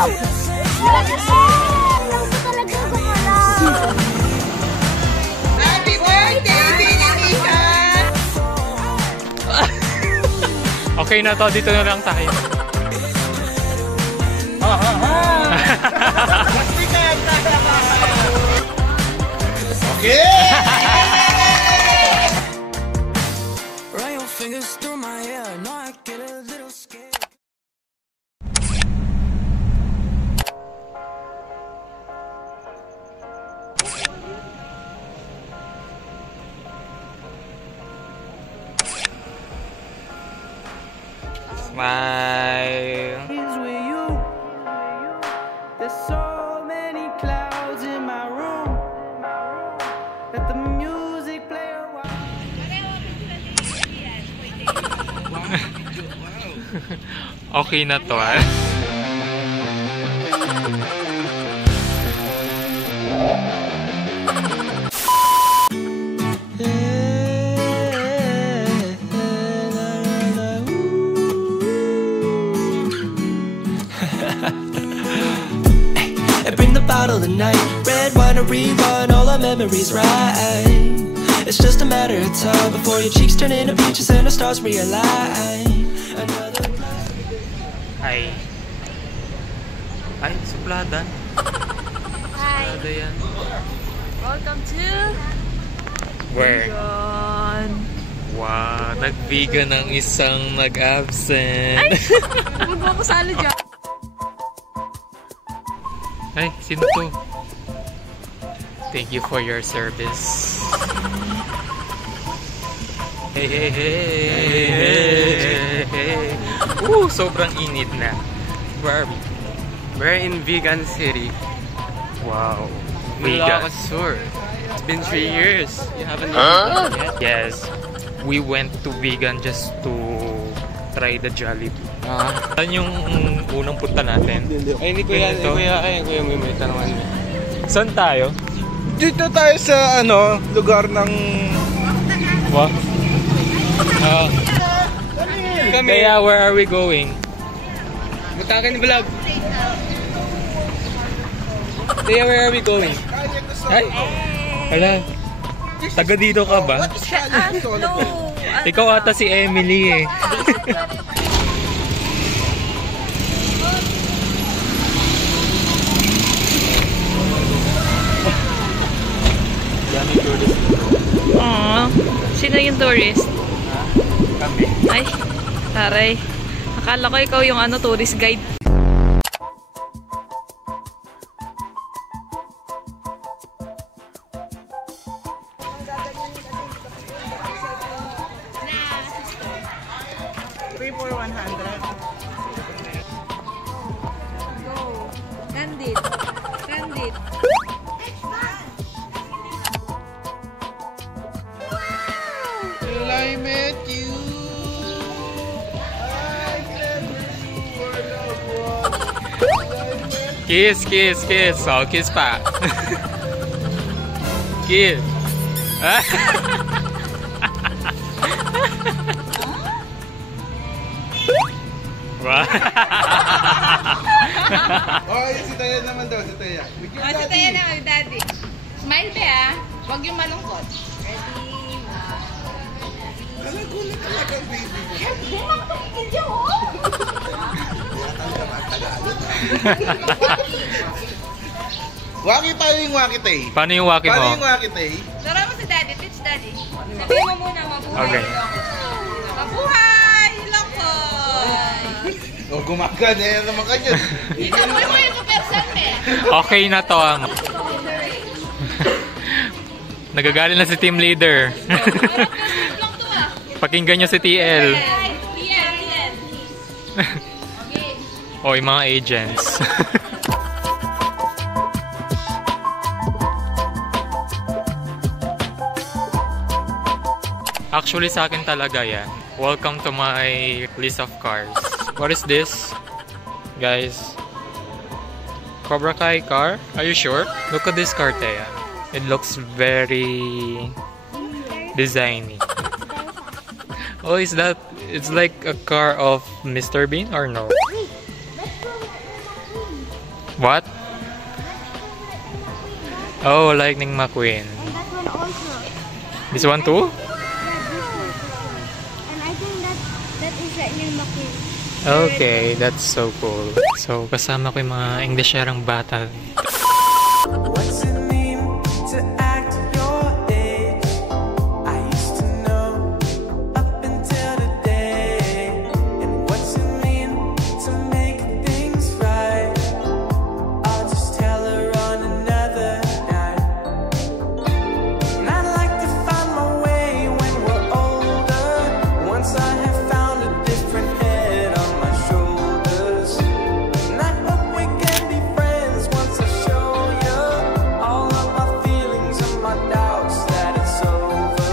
Happy birthday, Binika! Okay na to, dito na lang tayo. Okay! Run your fingers through my hair. No, I get a little scared. Smile. Is with you. There's so many clouds in my room. Let the music play a while. Okay na to, ah. And bring the bottle tonight. Red wine to rerun all our memories right. It's just a matter of time before your cheeks turn into peaches and the stars realign. Another Ay. Ay, supladan. Hi. Suplada yan. Welcome to Where? Vegan. Wow, nag-vegan ang isang nag-absent. Huwag mo ako salo dyan. Ay, sino to? Thank you for your service. Hey, hey, hey, hey, hey. Sobrang init na. Where are we? We're in Vegan City. Wow. Vegan. Sur. It's been 3 years. You haven't been yet? Yes. We went to vegan just to try the Jollibee. Ano yung unang punta natin? Ay, hindi kuya, Ganito. kuya may tanongan mo. Saan tayo? Dito tayo sa lugar ng What? Kaya where are we going? Butakan ni vlog. Kaya where are we going? Ay! Hala. Taga dito ka ba? No. Ikaw ata si Emily eh. Aww. Sino yung tourist? Kami. Ay, taray. Akala ko ikaw yung tourist guide. Go. Candid. Candid. Till I met you. Kiss, kiss, kiss. Oh, kiss pa. Kiss. Wow. Oh, yun si Taya naman daw, si Taya. With your Ah, si daddy. Taya na, with daddy. Smile be Huwag yung malungkot. Ready? Alam ko na talaga, baby. Waki tayo yung waki, Tay. Paano yung waki Paano mo? yung waki, Tay? Tara mo si daddy. Teach daddy. Sabihin mo muna, mabuhay. Okay. Mabuhay! Lokoy! Oh, gumagana yan naman kanyan. Ikaw mo yung person eh. Okay na to. Nagagalit na si team leader. Lang to Pakinggan nyo si TL. Yan. Okay. O, yung mga agents. Actually, sa akin talaga yan. Welcome to my list of cars. What is this? Guys. Cobra Kai car? Are you sure? Look at this car, Thea. It looks very designy. Oh, is that... It's like a car of Mr. Bean or no? What? Oh, Lightning McQueen. And that one also. This one too? Yeah, this one. And I think that is Lightning McQueen. Okay, that's so cool. So, kasama ko yung mga Englisherang bata. What's it mean to act your age? I used to know up until today. And what's it mean to make things right? I'll just tell her on another night. And I'd like to find my way when we're older. Once I have found a different head on my shoulders. And I hope we can be friends once I show you all of my feelings and my doubts that it's over.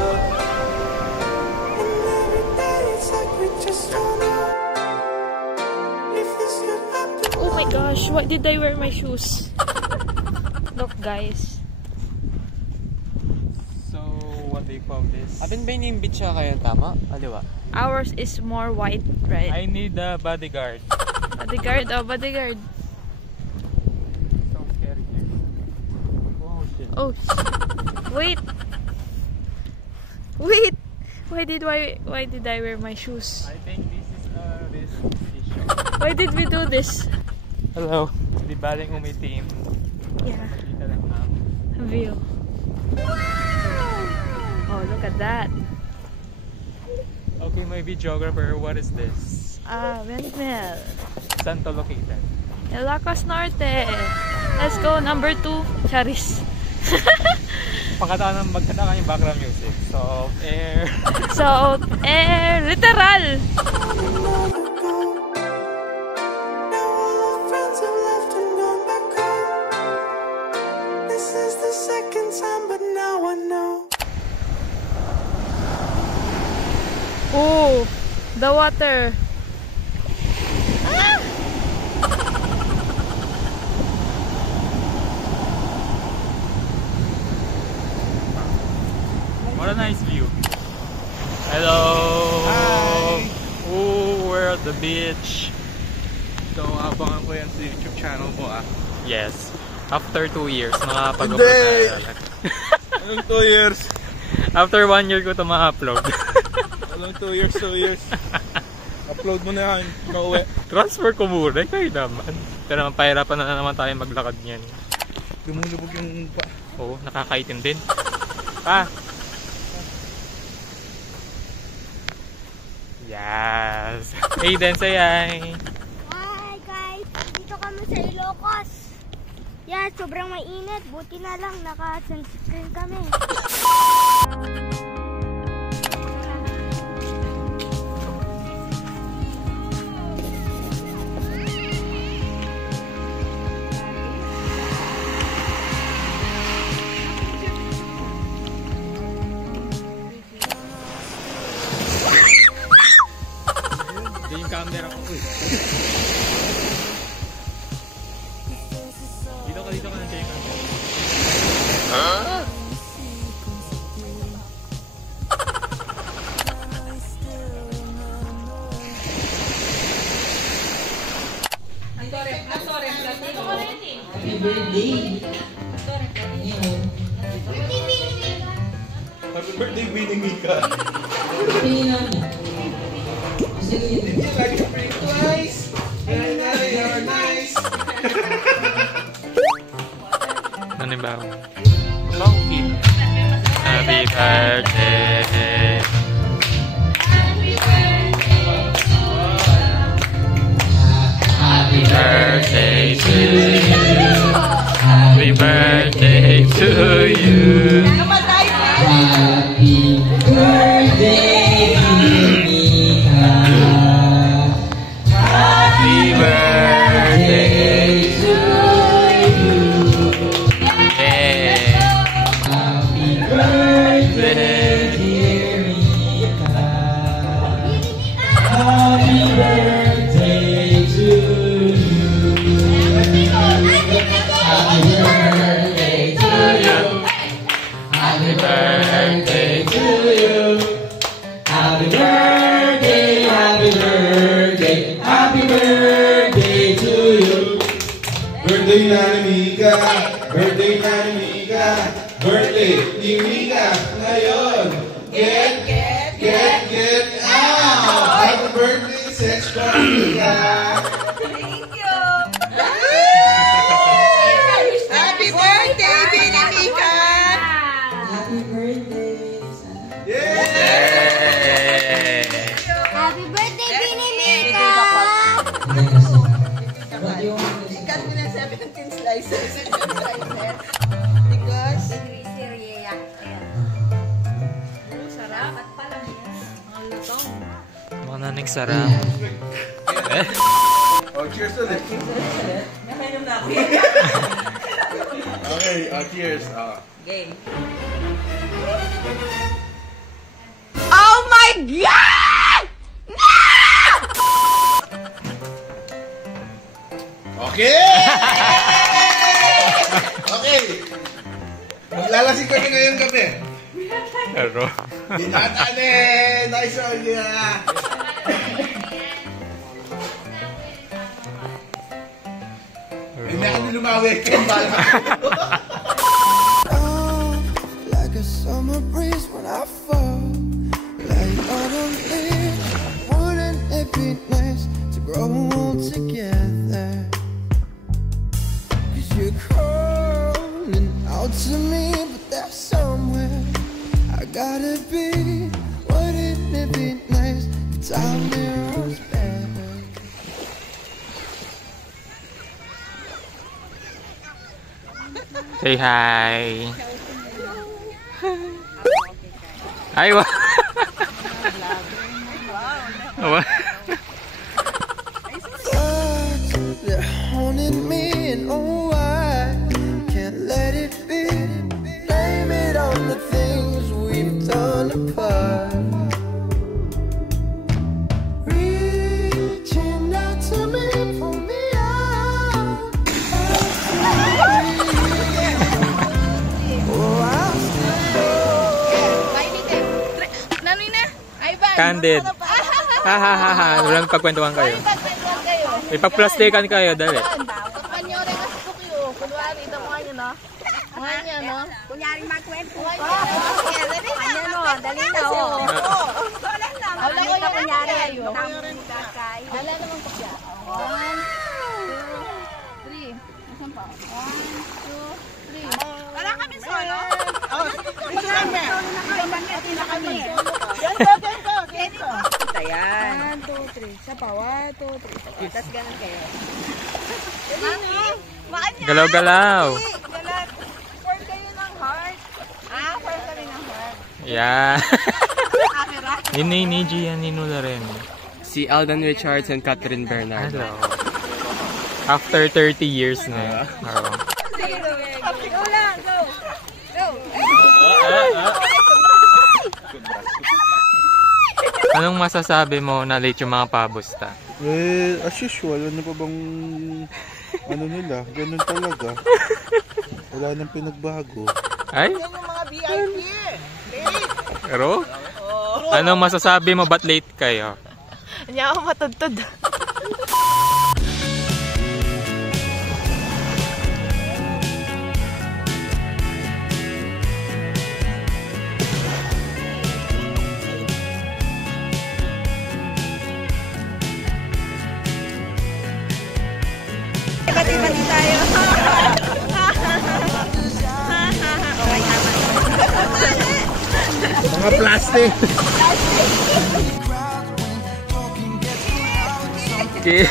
And every day it's like we just don't know if this could happen. Oh my gosh, why did I wear my shoes? Look guys. So, what do you call this? Abin ba yung beach siya kayo tama? Aliwa. Ours is more white, right? I need a bodyguard. Bodyguard, oh bodyguard. So scary here. Oh shit. Oh, wait. Wait. Why did I wear my shoes? I think this is this issue. Why did we do this? Hello. Di baling umitim. Yeah, Makita lang ang view. Oh, look at that. Okay, my videographer, what is this? Windmill. Saan to located? Ilocos Norte. Let's go, number 2. Charis. Pagkataan magkata yung background music. So, air. So, literal. Now all our friends have left and gone back home. This is the second time, but now I know. Oh, the water. What a nice view. Hello. Hi. Ooh, we're at the beach. So, abangan ko yan sa YouTube channel mo ah. Yes. After 2 years, makakapag-upload Hindi. na ulit. Anong 2 years? After 1 year ko ito ma-upload. Anong 2 years, 2 years? Upload mo na yan, pauwi. Transfer ko muna, kayo naman. Pero naman, pahirapan na naman tayo maglakad niyan. Lumulubog yung pa. Oo, nakakaitim din. Pa! Yes! Aiden, say hi! Hi guys! Dito kami sa Ilocos. Yeah, sobrang mainit. Buti na lang naka-sunscreen kami. Hindi yung camera ko. Dito ka na siya yung camera. Happy birthday, Winnie Mika. Did you like to bring twice? And now you're nice. Ano ba? Monkey. Happy birthday. Happy birthday to you. Happy birthday to you. Happy birthday, Mika. Happy birthday to you. Yeah. Happy birthday, dear Mika. Happy birthday to you. Happy birthday to you. Happy birthday to you. Happy birthday, happy birthday, happy birthday to you. Birthday Birthday na ni Mika. Birthday na ni Mika. Birthday ni Mika ngayon. Get out! Happy birthday, Sex Mika! Thank you! Happy birthday, Binimika! Happy birthday. Yay! Happy birthday, Binimika! What do you want to say? Ikat mo na 17 slices. Because... Sarap. At pala yan. Ang lutong. Mga naning sarap. Oh, cheers ulit. Nakainom na ako. Okay, cheers. Game. Oh my God! Okay! Okay! Maglalasing kami ngayong gabi. Pero, Dinatane! Nice one! Yeah. May ano lumawi kay Bala. Like a summer breeze when I fall, like autumn leaves. Wouldn't it be nice to grow old together? 'Cause you're calling out to me, but there's somewhere I gotta be. Wouldn't it be nice if time was better? say hi. Ay, wow. Thoughts, they're haunting me, and oh, I can't let it be. Blame it on the things we've done apart. Reaching out to me, pull me out. Oh, I'm Nanoy na? Ay ba? Candid. Ha ha ha ha. Walang pagkwentuhan kayo. Ipag-plastikan kayo, dali. Panyore ka sa tukyo. Kunwari, ito mo nyo, no? Mga niya, no? Kunyari magkwento Mga ko. niya, no? Ano no, dali na oh. Wala na. Wala ko yung kunyari. Wala namang pakya. 1, 2, 3. Asan pa? 1, 2, 3. Wala kami solo. Ayan. 1, 2, 3. Isa pa. 1, 2, 3. Tapos ganun kayo. Galaw-galaw. Galat. Form kayo ng heart. Form kami ng heart. Yeah. Camera. Ni Gian, ninula rin. Si Alden Richards and Catherine Bernard. Hello. After 30 years na. Oh. Go lang. Go. Go. Anong masasabi mo na late yung mga pabusta? Well, as usual, ano pa bang ano nila? Ganun talaga. Wala nang pinagbago. Ay? Yung mga VIP. Pero? Anong masasabi mo ba't late kayo? Hindi ako matudtod. Iba-iba tayo. Mga plastic! Okay.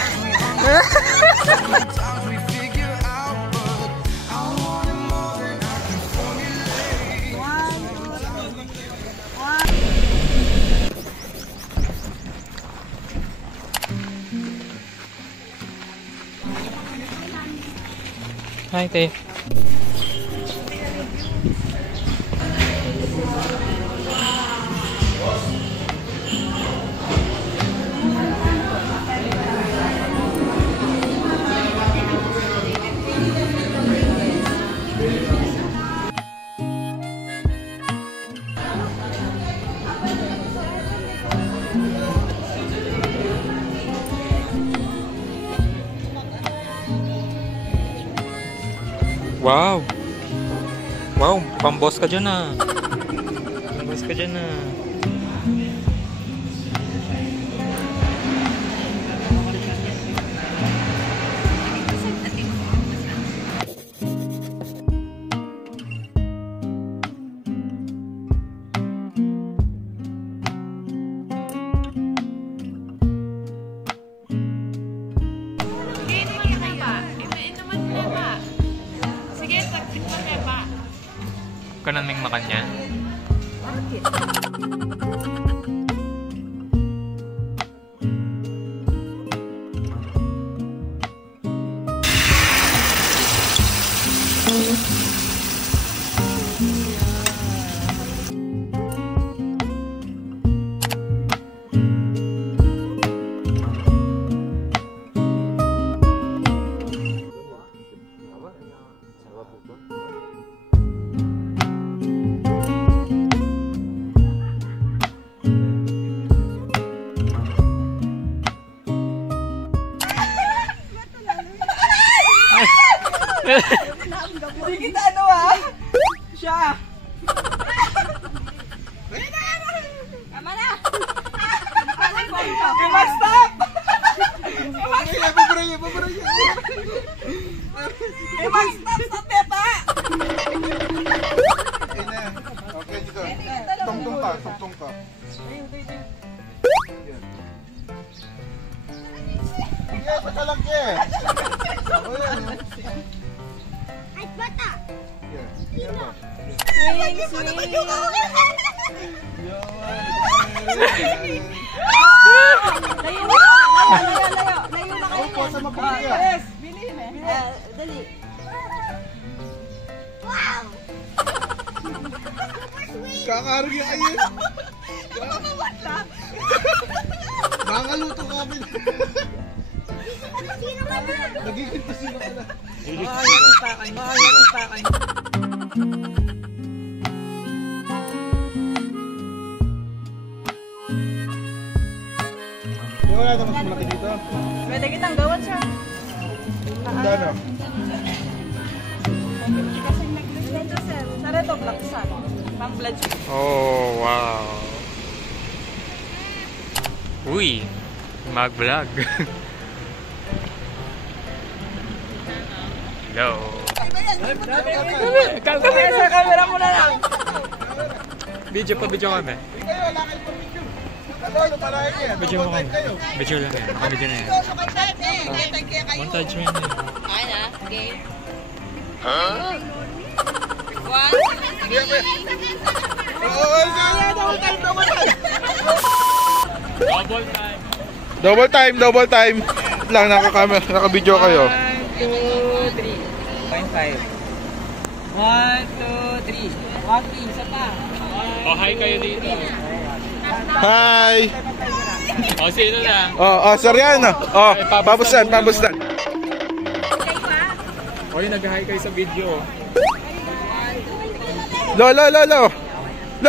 Hi, te. Wow! Wow, pamboss ka dyan ah. Pamboss ka dyan ah. Kanan ming makan niya. Hindi kita ano ah! Siya! Tama na! Diba stop! Pabura niya! Diba stop! Stop Pepa! Okay, dito. Tungtong ka. Sige, patalang ka eh. Ay, bata! Layo na kayo. Opo, sa mabuti ka. Yes, bilhin eh. Dali. Wow! Super sweet! Kakaroon niya kayo. Nakakawala. Mga luto kami. Sino ka na? Nagiging sino ka na. Makakatipakan. Wala na mas malaki dito. Pwede kitang gawan siya. Ano? Sara ito, black sun. Pang-blood sugar. Oh, wow. Uy, mag-vlog. Hello. Kamera sa camera mo na lang. Video kami. Kayo, wala kayo pa picture. Ano, parahin niya. Video mo kami. Video lang yan. Naka-video na yan. Montage mo yan eh. Okay na? Game? Double time. Lang, naka-video kayo. 1, 2, 3. 0.5. 1, 2, 3. 1, 3. Isa pa. Oh, hi kayo dito. Hi! Oh, sino na? Soriano. Pabustan. Oh, yung nag-hi kayo sa video. Lo,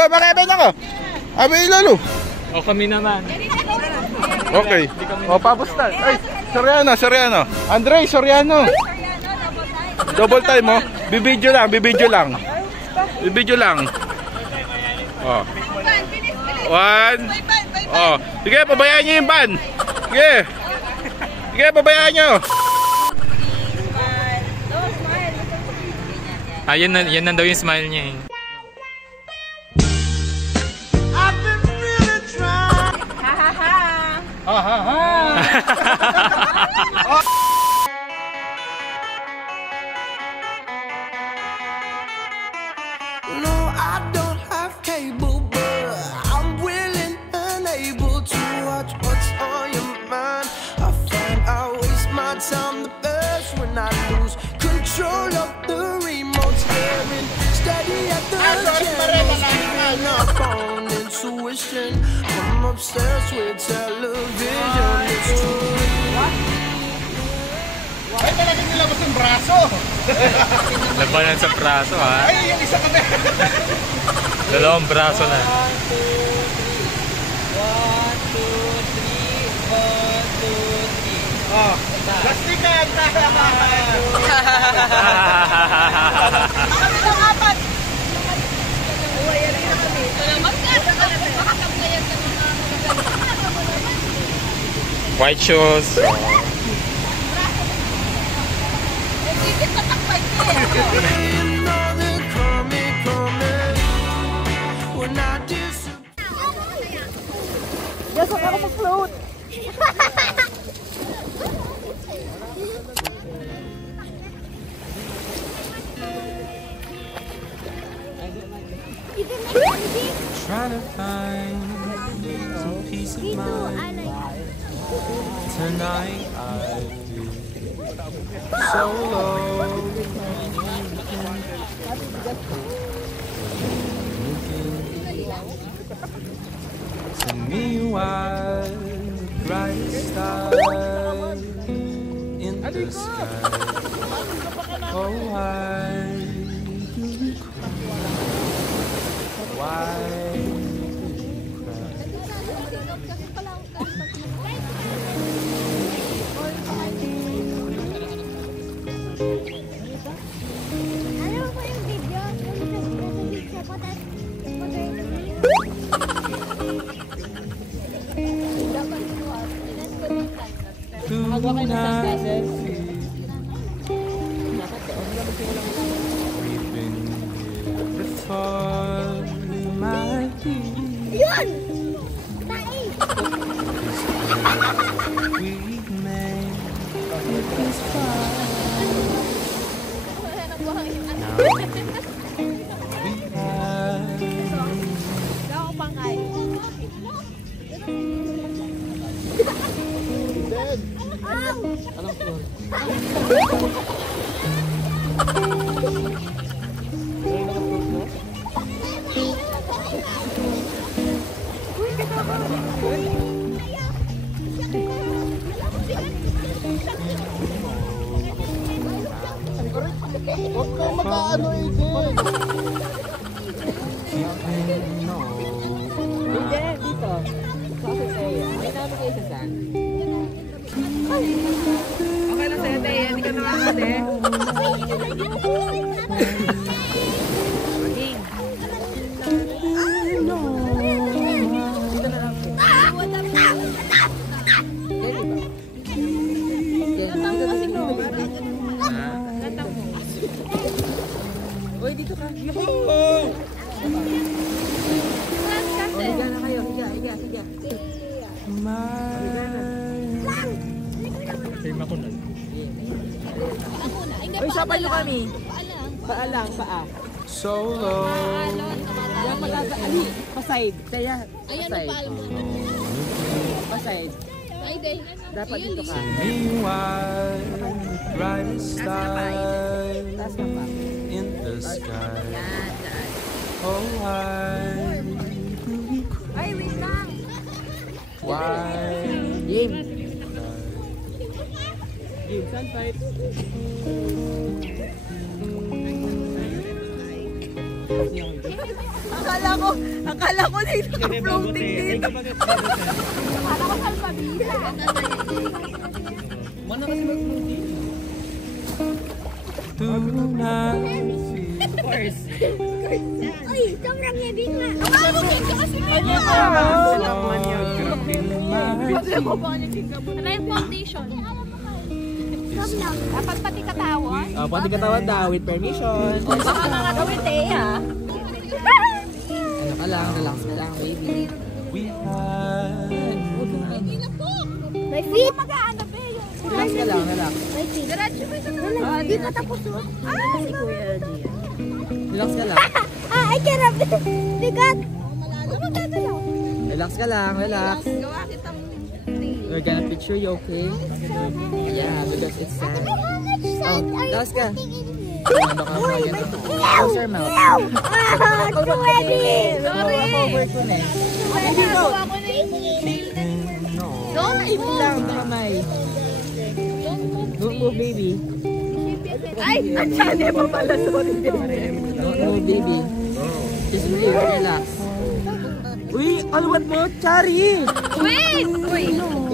bakit ako? Abi, lalo. Oh, kami naman. Okay. Pabustan. Ay, Soriano. Andre, Soriano. Double time, oh. Bibidyo lang. Oh. 1. Oh. Sige, pabayaan niyo yung van. Sige, pabayaan niyo. Yan na daw yung smile niya eh. No, I don't have cable, but I'm willing and able to watch what's on your mind. I find I waste my time the best when I lose control of the remote, staring steady at the channels, giving up on intuition. I'm obsessed with television. It's true. Ay, talagang nilabas ng braso. Labanan sa braso ha. Ay, yung isa kami. Dalawang braso na. 1, 2, 3. 1, 2, 3. Plastikan. White shoes. Nasok ako sa float. Trying to find some peace of mind. Tonight I feel so low. To me you are the brightest star in the sky. Oh, why do we cry? Why do we cry? Ano ko yung video? Yung nasa beach ako, tapos yun! Tae! Ako pang kain. Huwag kang mag-ano Aiden. Hindi, dito. Kasi sa'yo. May namin kayo sa saan. Okay lang sa'yo, Taya. Hindi ka nakakate. Uy, dito ka. Higa na kayo. Higa. Uy, sapay nyo kami. Paalang. So low. Yan pag-asa. Ali, paside. Kaya, paside. Paside. Dapat dito ka. You are the brightest star Taas ka pa. in the sky. Oh, why do we cry? Ay, wait lang! Why? Game. Sun fight. Akala ko na yung naka-floating dito. Akala ko salpabida. Mana kasi mag-floating? Tonight. Of course. Ay, sobrang heavy nga. Ano yung foundation? Dapat pati katawan. Pati katawan daw with permission. Baka nakagawin Thea. Ano ka lang, relax ka lang, baby. We had May feet. Relax ka lang, relax. May feet. Hindi pa tapos. Si Kuya LG. Relax ka lang. I can't. Bigat. Relax ka lang, relax. We're gonna picture you, okay? Yeah, because it's sad. Oh, relax ka. Close your mouth. Too heavy. Over ko na eh. Don't Wait lang, kamay. Don't move, baby. Ay, ang chane pa pala. Sorry. Don't move, baby. Just breathe, relax. Uy, alwan mo, Chari! Wait! Uy!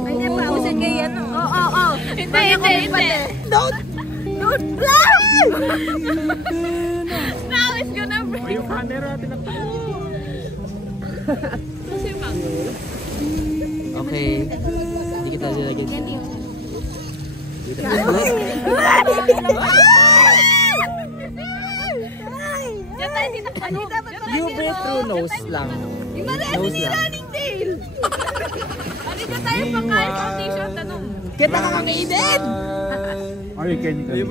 Ay, napausin kayo yan. Oo. Hindi. Don't. Now it's gonna break. Yung camera, tinaktahan. Okay. Hindi kita tayo lagi. You breathe through nose lang. Nose lang. Kita ka kakainin! Ay, Kenny.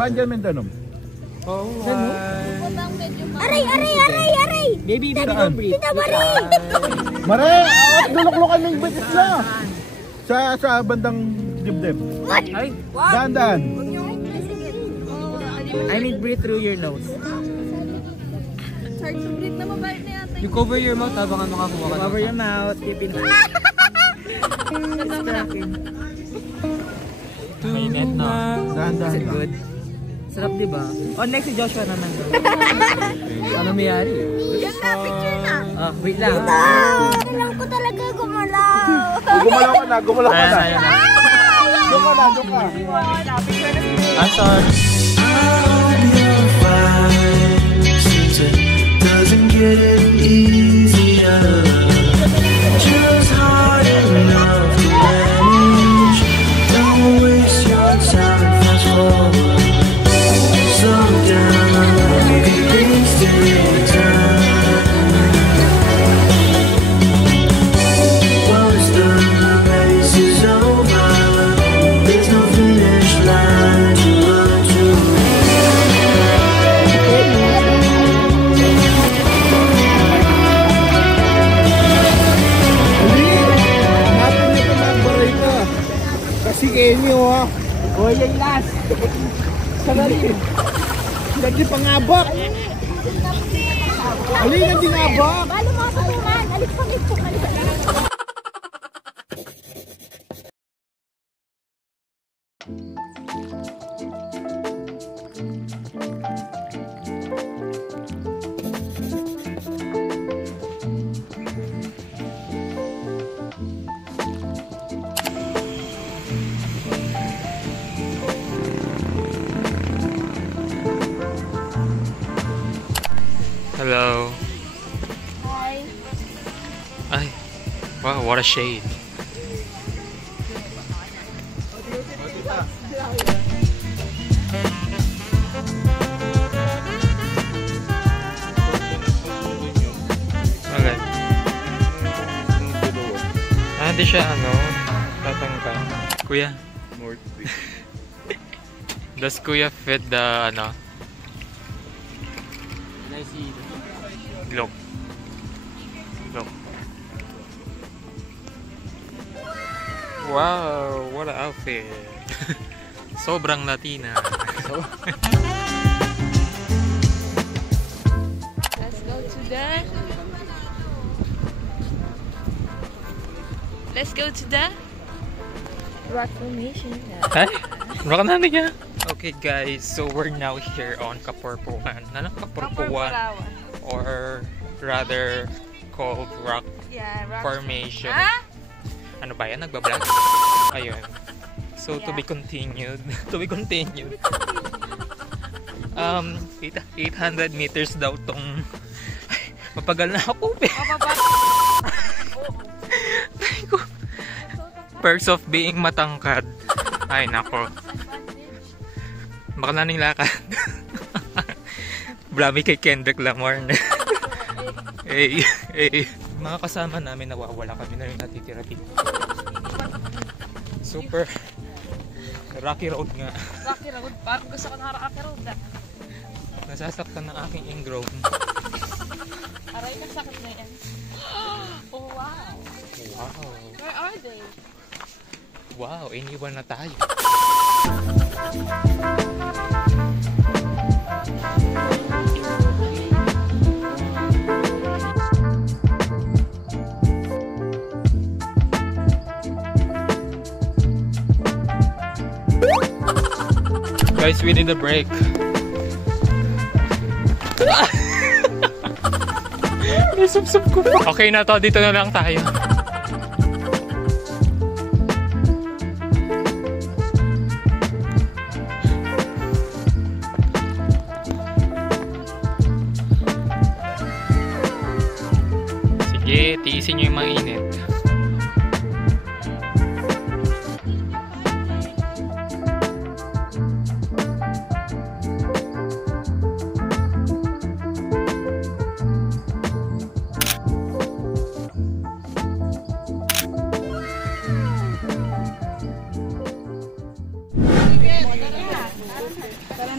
Benjamin tanong. Aray! Baby, don't breathe. Tita Marie! Mare! Lulok-lokan ng bitis na! Sa bandang dibdib. Ay, Dahan-dahan. I need breathe through your nose. Hard to breathe na mabait na yata. You cover your mouth habang makakuha ka. Cover your mouth. Keep it. Mainit na. Dahan-dahan. Is it good? Sarap, di ba? Oh, next si Joshua naman. Ano mayari? Yan na, picture na. Ah, wait lang. Kailangan ko talaga gumalaw. Gumalaw ka na. Ayan na. Doon ka. I'm sorry. Doesn't get any easier. Just hard enough to manage. Don't waste your time, fast forward. Slow down, things take time. Once the race is over, there's no finish line to run to. Si Kenny, oh. Oh, yan last. Sagali. Hindi pangabak. Alin, hindi ngabak. Balo mo ako naman. Alis po. Hello. Hi. Ay, wow, what a shade. Okay. Hindi siya tatangka. Kuya, does Kuya fit the Look. Wow, what an outfit. Sobrang Latina. Let's go to the rock formation. Ay, rock na niya. Okay guys, so we're now here on Kaporpuan. Kaporpuan? Or rather called rock formation. Ano ba yan? Nagbablog? Ayun. So to be continued. To be continued. 800 meters daw tong mapagal na ako. Perks of being matangkad. Ay nako. Baka naning lakad. Blami kay Kendrick Lamar. Hey. Mga kasama namin nawawala, kami na rin natitira dito. Super rocky road nga. Rocky road? Parang gusto ko ng rocky road Nasasaktan ng aking ingrown. Aray, nasakit na yan. Oh wow. Where are they? Wow, iniwan na tayo. Guys, we need a break. Nasubsob ko pa. Okay na to, dito na lang tayo. Sige, tiisin nyo yung mainit.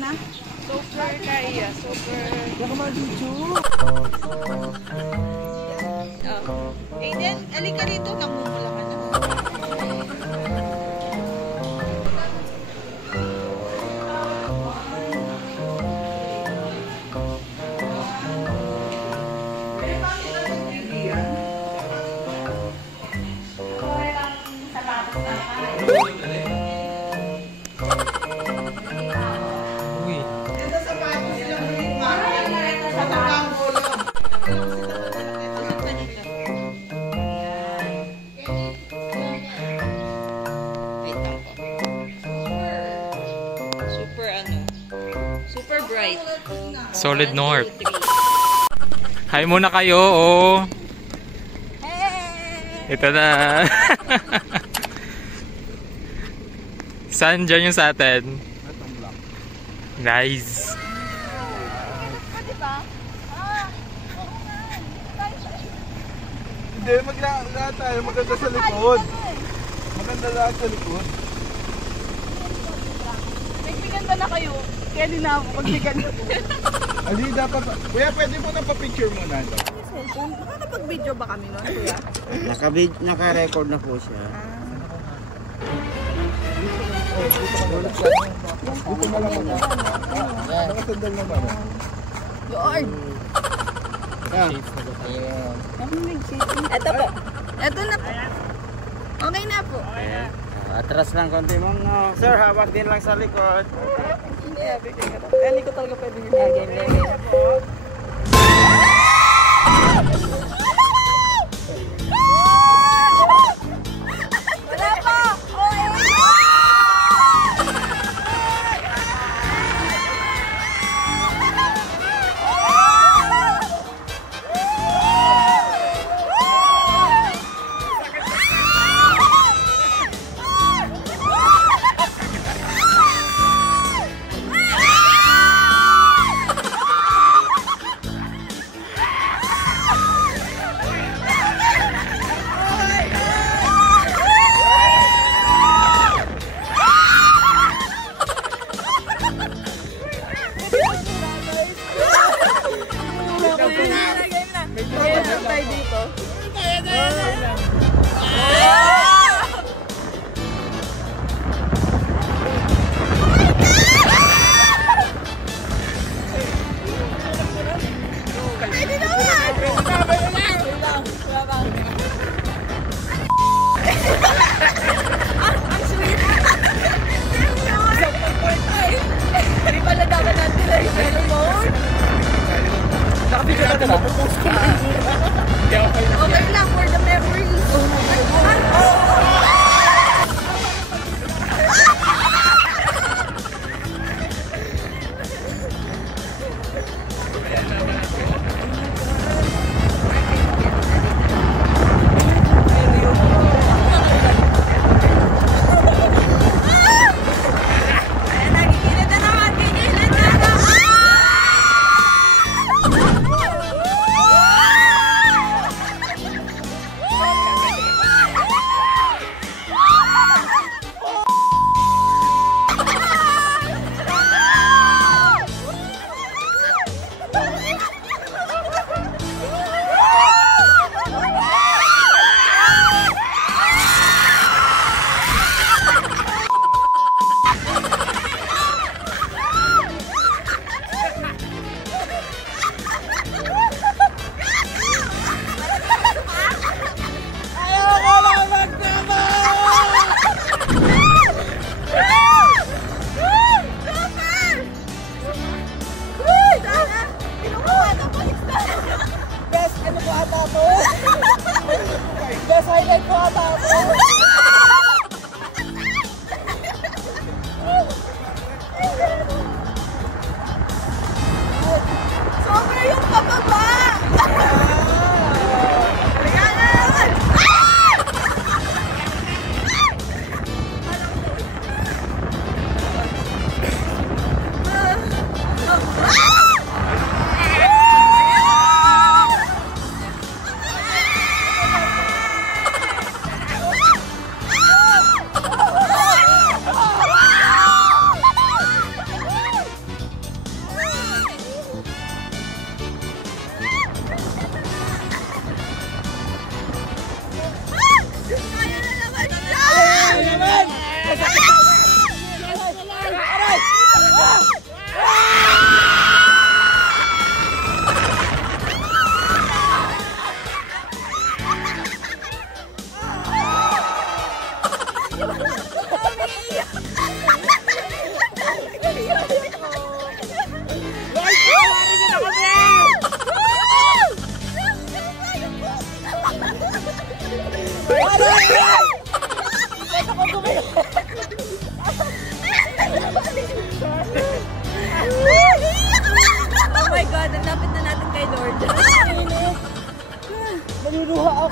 na. Super kaya. Super. Oh. Aiden, alika dito. Namumula ka na. Uy. Super ano? Super bright. Solid 1, 2, North. 3. Hi muna kayo, oh. Ito na. Saan dyan yung sa atin? Nice. Hindi, maglalaan tayo. Maganda sa likod. Maganda lahat sa likod. Nagpiganda na kayo. Kaya din na ako magpiganda. Ali, dapat... Kuya, pwede mo na pa-picture muna. Nakakapag-video ba kami nun, kuya? Naka-record na po siya. Dito na lang muna. Nakasandal naman. Lord! Ito po. Ito na po. Okay na po. Atras lang konti mo. No. Sir, hawak din lang sa likod. Hindi ko talaga pwede yung wala pa!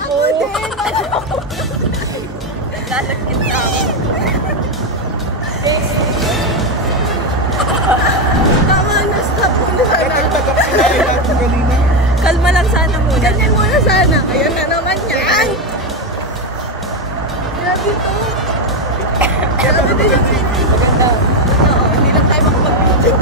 Ako din! Lalagkit na ako. Tama na, stop muna sana. Kalma lang sana muna. Ganyan muna sana. Ayan na naman yan. Grabe ito. Grabe din yung video. Maganda. Oo, hindi lang tayo makapag-video.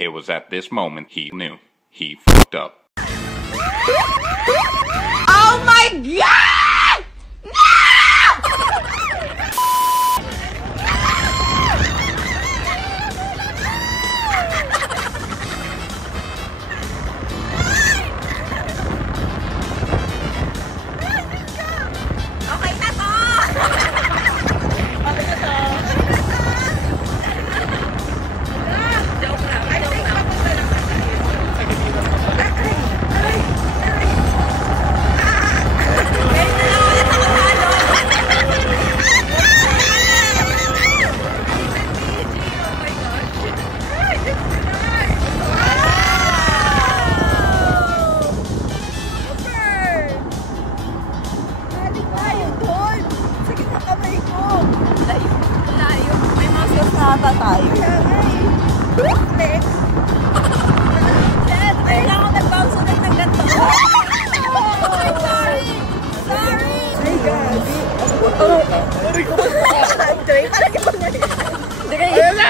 It was at this moment he knew he fucked up. Oh my God! Okay na to! Okay na to! Joke lang. Nata tayo. Reflex. Kaya ako nag-bounce ulit ng ganito. Sorry. Sorry. Ay, gabi. Sorry ko. Dre, parang ibang na yan. Dre. Ayun na.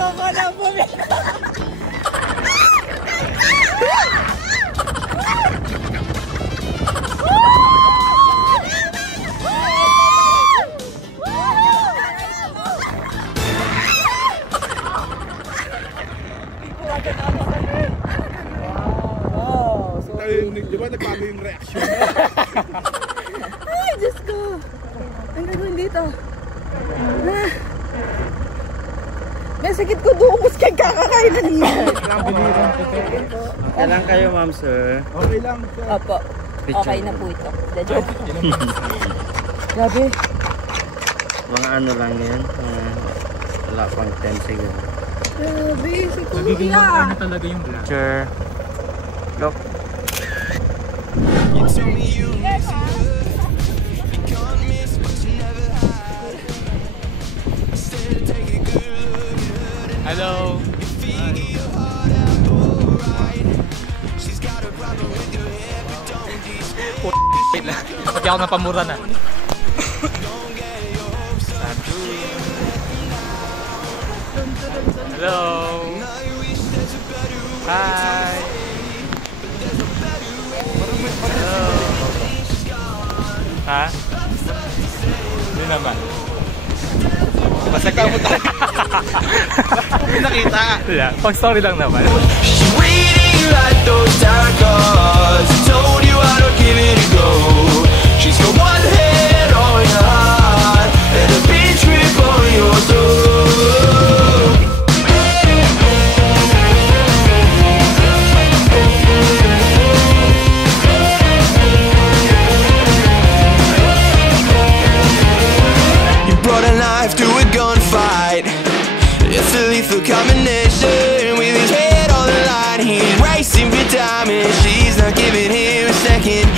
Gusto ko na bumili. Di ba nagbago yung reaction? Ay, Diyos ko. Ang gagawin dito. May sakit ko duubos kay kakakain na niya. Okay lang kayo, ma'am, sir. Okay lang, sir. Opo. Okay na po ito. The joke. Grabe. Mga ano lang yan. Wala pang 10 siguro. Grabe, si Nagiging Kuya. ano talaga yung vlog. Sure. Look. Hello. Wait lang. Pati ako napamura na. Hello. Hi. Hello. Ha? Hindi naman. Masaka mo tayo. Hindi nakita. Yeah, pang story lang naman. She's waiting like those dark cars. Told you I don't give it a go. She's got one head on your heart and a big trip on your throat. You brought a knife to a gunfight. It's a lethal combination. With his head on the line, he's racing for time, and she's not giving him a second.